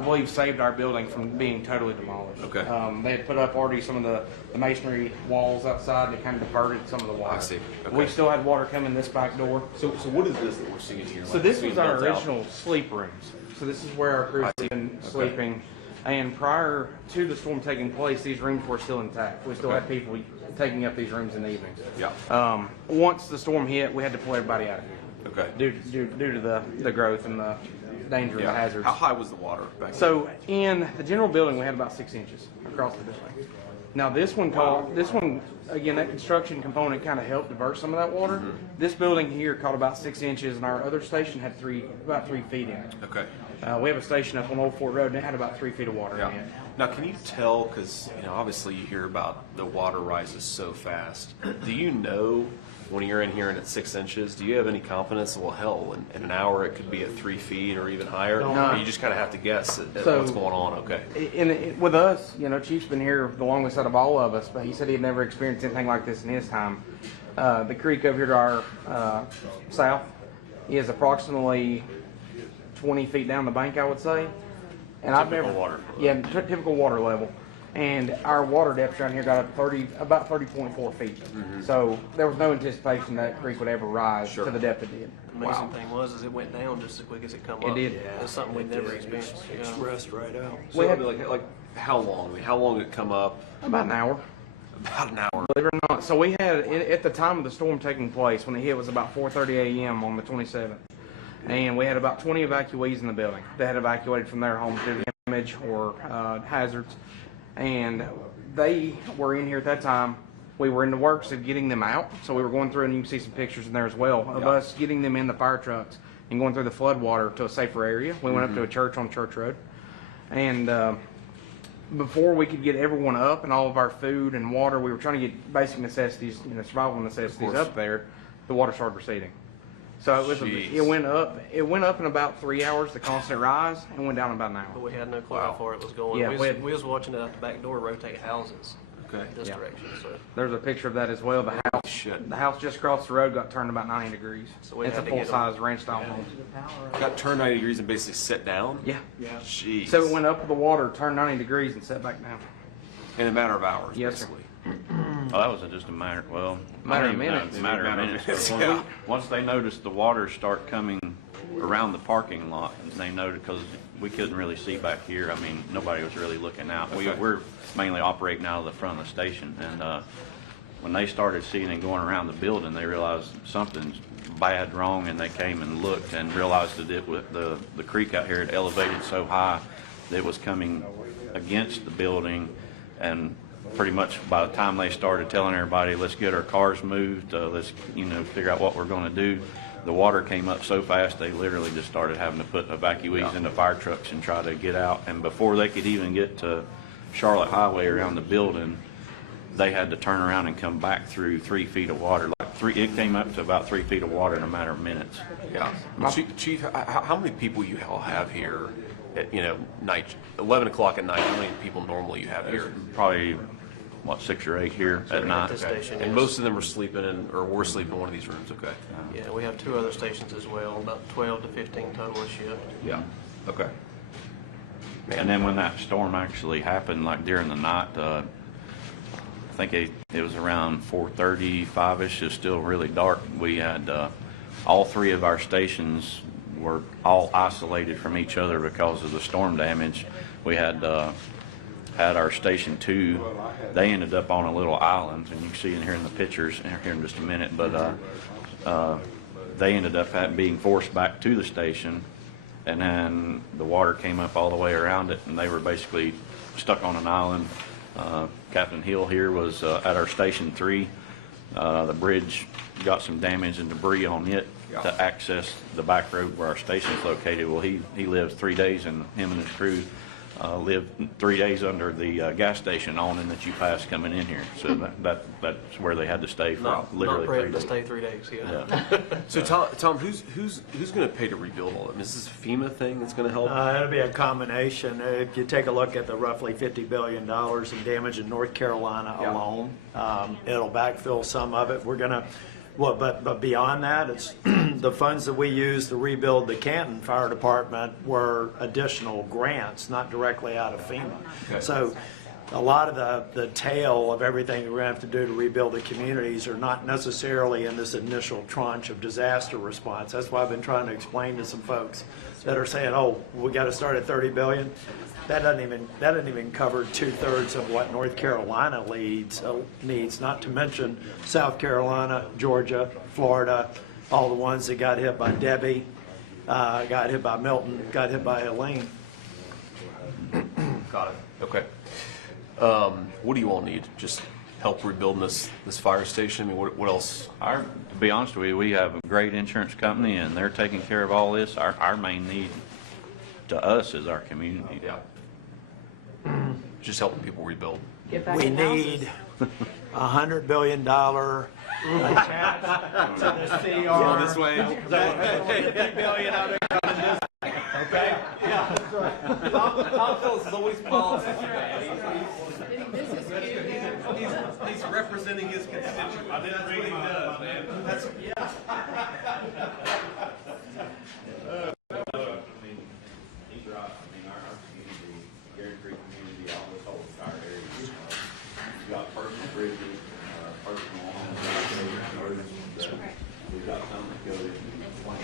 I believe, saved our building from being totally demolished. Okay. They had put up already some of the masonry walls outside that kind of diverted some of the water. I see. Okay. We still had water coming this back door. So what is this that we're seeing here? So this was our original sleep rooms. So this is where our crew had been sleeping. And prior to the storm taking place, these rooms were still intact. We still had people taking up these rooms in the evenings. Yeah. Once the storm hit, we had to pull everybody out of here. Okay. Due to the growth and the danger and the hazards. How high was the water back So in the general building, we had about 6 inches across the building. Now this one, again, that construction component kind of helped divert some of that water. Mm-hmm. This building here caught about 6 inches, and our other station had about 3 feet in it. Okay. We have a station up on Old Fort Road, and it had about 3 feet of water Yeah. in it. Now, can you tell, because obviously you hear about the water rises so fast. Do you know when you're in here and it's 6 inches, do you have any confidence? Well, hell, in an hour it could be at 3 feet or even higher. No. Or you just kind of have to guess at what's going on. Okay. With us, Chief's been here the longest out of all of us, but he said he'd never experienced anything like this in his time. The creek over here to our south is approximately 20 feet down the bank, I would say. And Typical water. Yeah, typical water level. And our water depth down here got up about 30.4 feet. Mm-hmm. So there was no anticipation that creek would ever rise to the depth it did. The amazing thing was it went down just as quick as it come up. It did. Yeah. It's something we'd never experienced. Expressed right out. So like how long? I mean, how long did it come up? About an hour. About an hour. Believe it or not. So we had, at the time of the storm taking place, when it hit, it was about 4:30 a.m. on the 27th. And we had about 20 evacuees in the building. They had evacuated from their homes due to damage or hazards. And they were in here at that time. We were in the works of getting them out. So we were going through, and you can see some pictures in there as well, of us getting them in the fire trucks and going through the flood water to a safer area. We went up to a church on Church Road. And before we could get everyone up and all of our food and water, we were trying to get basic necessities, survival necessities up there. The water started receding. So it went up. It went up in about 3 hours, the constant rise, and went down in about an But hour. we had no clue how far it was going. Yeah, we was watching it out the back door rotate houses this direction. So There's a picture of that as well. The house just across the road got turned about 90 degrees. So it's a full-size ranch-style home. Got turned 90 degrees and basically set down? Yeah. Jeez. So it went up with the water, turned 90 degrees, and set back down. In a matter of hours, Yes, sir. basically. Oh, that wasn't just a matter. Well, Matter of I don't even know, minutes. Matter of minutes. Yeah. Once they noticed the water start coming around the parking lot, they noted, because we couldn't really see back here. I mean, nobody was really looking out. We're mainly operating out of the front of the station, and when they started seeing it going around the building, they realized something's bad wrong, and they came and looked and realized that the creek out here had elevated so high that it was coming against the building. And pretty much by the time they started telling everybody, let's get our cars moved, let's figure out what we're going to do, the water came up so fast they literally just started having to put evacuees into fire trucks and try to get out. And before they could even get to Charlotte Highway around the building, they had to turn around and come back through 3 feet of water. It came up to about 3 feet of water in a matter of minutes. Yeah. Chief, how many people you all have here at night, 11 o'clock at night? How many people normally you have here? Probably 6 or 8 here at night. this station, And most of them are sleeping were sleeping in one of these rooms. Okay. yeah, we have 2 other stations as well, about 12 to 15 total a shift. Yeah. Okay. And then when that storm actually happened, like during the night, I think it was around 4:30, 5-ish. It's still really dark. We had all 3 of our stations were all isolated from each other because of the storm damage. We had our station 2. They ended up on a little island, and you can see in here in the pictures here in just a minute. But they ended up being forced back to the station, and then the water came up all the way around it, and they were basically stuck on an island. Captain Hill here was at our station 3. The bridge got some damage and debris on it to access the back road where our station is located. Well, he lived 3 days, and him and his crew lived 3 days under the gas station awning that you pass coming in here. So that's where they had to stay for literally 3 to days. stay 3 days. Yeah. So Tom, who's going to pay to rebuild all of them? Is this a FEMA thing that's going to help? It'll be a combination. If you take a look at the roughly $50 billion in damage in North Carolina alone, it'll backfill some of it. We're Well, but beyond that, it's the funds that we used to rebuild the Canton Fire Department were additional grants, not directly out of FEMA. Okay. So a lot of the tail of everything that we're going to have to do to rebuild the communities are not necessarily in this initial tranche of disaster response. That's why I've been trying to explain to some folks that are saying, oh, we got to start at 30 billion. That doesn't even cover 2/3 of what North Carolina needs, not to mention South Carolina, Georgia, Florida, all the ones that got hit by Debbie, got hit by Milton, got hit by Helene. Got it. Okay. What do you all need? Just help rebuilding this fire station? I mean, what else? To be honest with you, we have a great insurance company, and they're taking care of all this. Our main need to us is our community. Yeah. Just helping people rebuild. We need $100 billion attached to the CR. This way. $50 billion out of okay? Council is always policy. He's representing his constituents. That's what he does, man. That's, He's right. I mean, our community, Gary Creek community, all this whole entire area. We've got personal bridges, personal homes, we've got some that go to 20